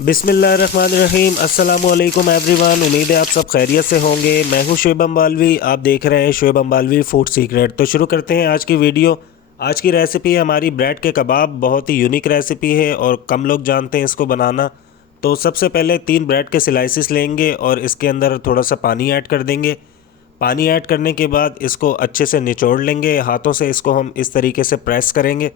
बिस्मिल्लाहिर्रहमानिर्रहीम। अस्सलामुअलैकुम एवरीवन। उम्मीद है आप सब खैरियत से होंगे। मैं हूं शुएब अम्बालवी, आप देख रहे हैं शुएब अम्बालवी फूड सीक्रेट। तो शुरू करते हैं आज की वीडियो। आज की रेसिपी है हमारी ब्रेड के कबाब। बहुत ही यूनिक रेसिपी है और कम लोग जानते हैं इसको बनाना। तो सबसे पहले 3 ब्रेड के स्लाइसिस लेंगे और इसके अंदर थोड़ा सा पानी ऐड कर देंगे। पानी ऐड करने के बाद इसको अच्छे से निचोड़ लेंगे। हाथों से इसको हम इस तरीके से प्रेस करेंगे।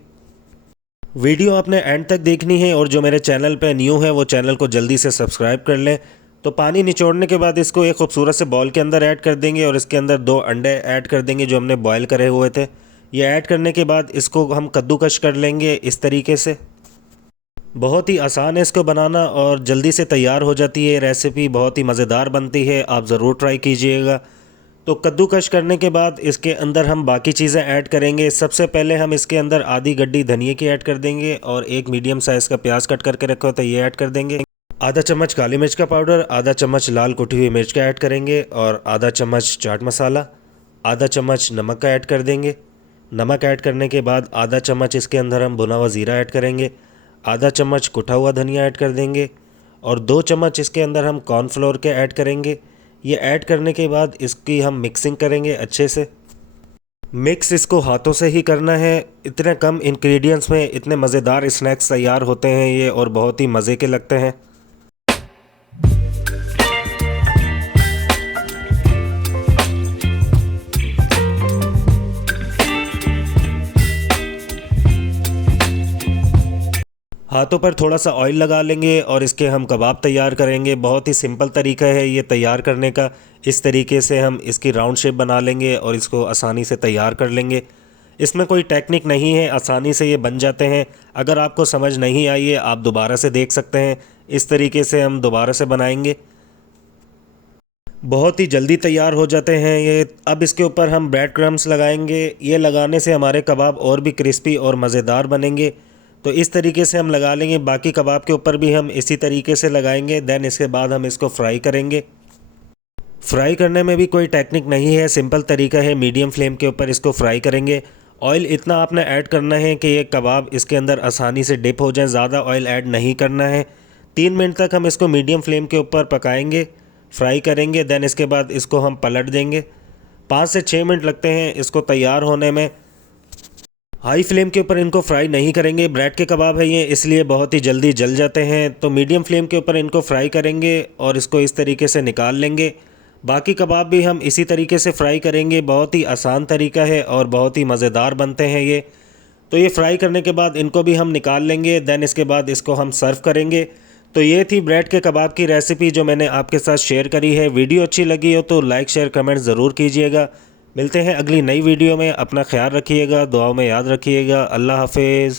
वीडियो आपने एंड तक देखनी है और जो मेरे चैनल पे न्यू है वो चैनल को जल्दी से सब्सक्राइब कर लें। तो पानी निचोड़ने के बाद इसको एक खूबसूरत से बॉल के अंदर ऐड कर देंगे और इसके अंदर 2 अंडे ऐड कर देंगे जो हमने बॉयल करे हुए थे। ये ऐड करने के बाद इसको हम कद्दूकश कर लेंगे इस तरीके से। बहुत ही आसान है इसको बनाना और जल्दी से तैयार हो जाती है। रेसिपी बहुत ही मज़ेदार बनती है, आप ज़रूर ट्राई कीजिएगा। तो कद्दूकश करने के बाद इसके अंदर हम बाकी चीज़ें ऐड करेंगे। सबसे पहले हम इसके अंदर आधी गड्डी धनिए की ऐड कर देंगे और एक मीडियम साइज़ का प्याज कट करके रखा होता है ये ऐड कर देंगे। आधा चम्मच काली मिर्च का पाउडर, आधा चम्मच लाल कुटी हुई मिर्च का ऐड करेंगे और आधा चम्मच चाट मसाला, आधा चम्मच नमक का ऐड कर देंगे। नमक ऐड करने के बाद आधा चम्मच इसके अंदर हम भुना हुआ ज़ीरा ऐड करेंगे, आधा चम्मच कुटा हुआ धनिया ऐड कर देंगे और 2 चम्मच इसके अंदर हम कॉर्नफ्लोर के ऐड करेंगे। ये ऐड करने के बाद इसकी हम मिक्सिंग करेंगे अच्छे से। मिक्स इसको हाथों से ही करना है। इतने कम इंग्रेडिएंट्स में इतने मज़ेदार स्नैक्स तैयार होते हैं ये और बहुत ही मज़े के लगते हैं। हाथों पर थोड़ा सा ऑयल लगा लेंगे और इसके हम कबाब तैयार करेंगे। बहुत ही सिंपल तरीका है ये तैयार करने का। इस तरीके से हम इसकी राउंड शेप बना लेंगे और इसको आसानी से तैयार कर लेंगे। इसमें कोई टेक्निक नहीं है, आसानी से ये बन जाते हैं। अगर आपको समझ नहीं आई है आप दोबारा से देख सकते हैं। इस तरीके से हम दोबारा से बनाएंगे। बहुत ही जल्दी तैयार हो जाते हैं ये। अब इसके ऊपर हम ब्रेड क्रम्स लगाएंगे। ये लगाने से हमारे कबाब और भी क्रिस्पी और मज़ेदार बनेंगे। तो इस तरीके से हम लगा लेंगे। बाकी कबाब के ऊपर भी हम इसी तरीके से लगाएंगे। देन इसके बाद हम इसको फ्राई करेंगे। फ्राई करने में भी कोई टेक्निक नहीं है, सिंपल तरीका है। मीडियम फ्लेम के ऊपर इसको फ्राई करेंगे। ऑयल इतना आपने ऐड करना है कि ये कबाब इसके अंदर आसानी से डिप हो जाए। ज़्यादा ऑयल ऐड नहीं करना है। 3 मिनट तक हम इसको मीडियम फ्लेम के ऊपर पकाएंगे, फ्राई करेंगे। देन इसके बाद इसको हम पलट देंगे। 5 से 6 मिनट लगते हैं इसको तैयार होने में। हाई फ्लेम के ऊपर इनको फ्राई नहीं करेंगे। ब्रेड के कबाब है ये, इसलिए बहुत ही जल्दी जल जाते हैं। तो मीडियम फ्लेम के ऊपर इनको फ्राई करेंगे और इसको इस तरीके से निकाल लेंगे। बाकी कबाब भी हम इसी तरीके से फ्राई करेंगे। बहुत ही आसान तरीका है और बहुत ही मज़ेदार बनते हैं ये। तो ये फ्राई करने के बाद इनको भी हम निकाल लेंगे। देन इसके बाद इसको हम सर्व करेंगे। तो ये थी ब्रेड के कबाब की रेसिपी जो मैंने आपके साथ शेयर करी है। वीडियो अच्छी लगी हो तो लाइक शेयर कमेंट ज़रूर कीजिएगा। मिलते हैं अगली नई वीडियो में। अपना ख्याल रखिएगा, दुआओं में याद रखिएगा। अल्लाह हाफिज़।